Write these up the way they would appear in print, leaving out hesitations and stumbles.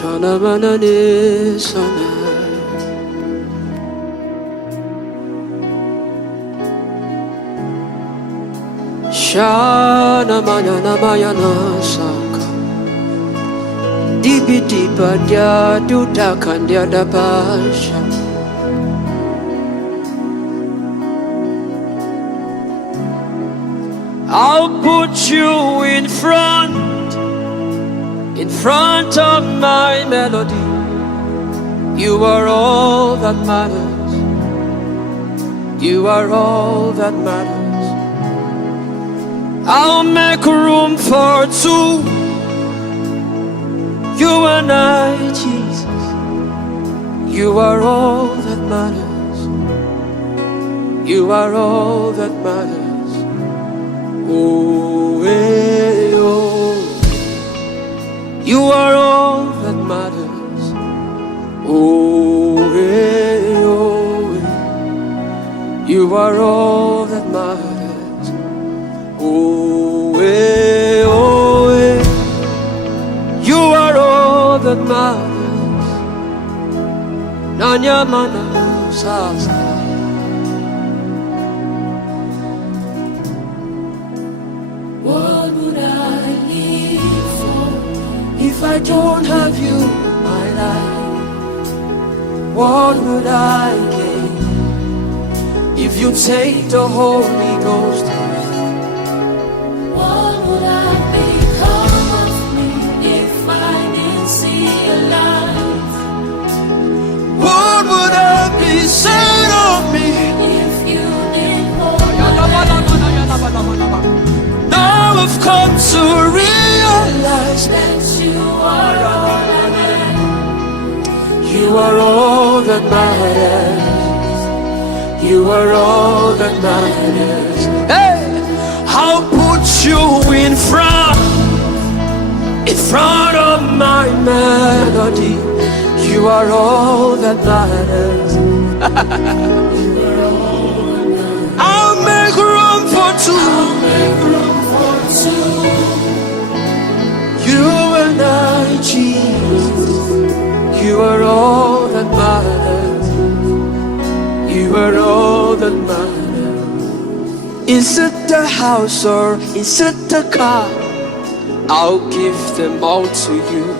Shana manane sana. Shana manana mayana saka. Dibi diba dia duda kandia da basha. I'll put you in front of my melody. You are all that matters. You are all that matters. I'll make room for two. You and I, Jesus. You are all that matters. You are all that matters. Oh, hey, oh. You are all that matters. Oh, hey, oh, hey. You are all that matters. Oh, hey, oh, hey. You are all that matters. Nanya mana sasa. What would I live for if I don't have you in my life? What would I gain if you take the Holy Ghost away? What would I become of me if I didn't see your light? What would I be said of me If you didn't hold my Now I've come to realize that you are all I am. you are all that matters. You are all that matters. Hey, I'll put you in front of my melody. You are all that matters. I'll make room for two. You and I, Jesus. You are all that matters. You are all that matters. Is it the house or is it the car? I'll give them all to you.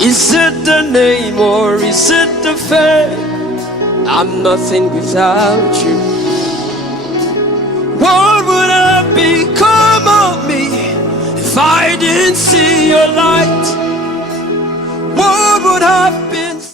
Is it the name or is it the fame? I'm nothing without you. What would I become of me if I didn't see your light?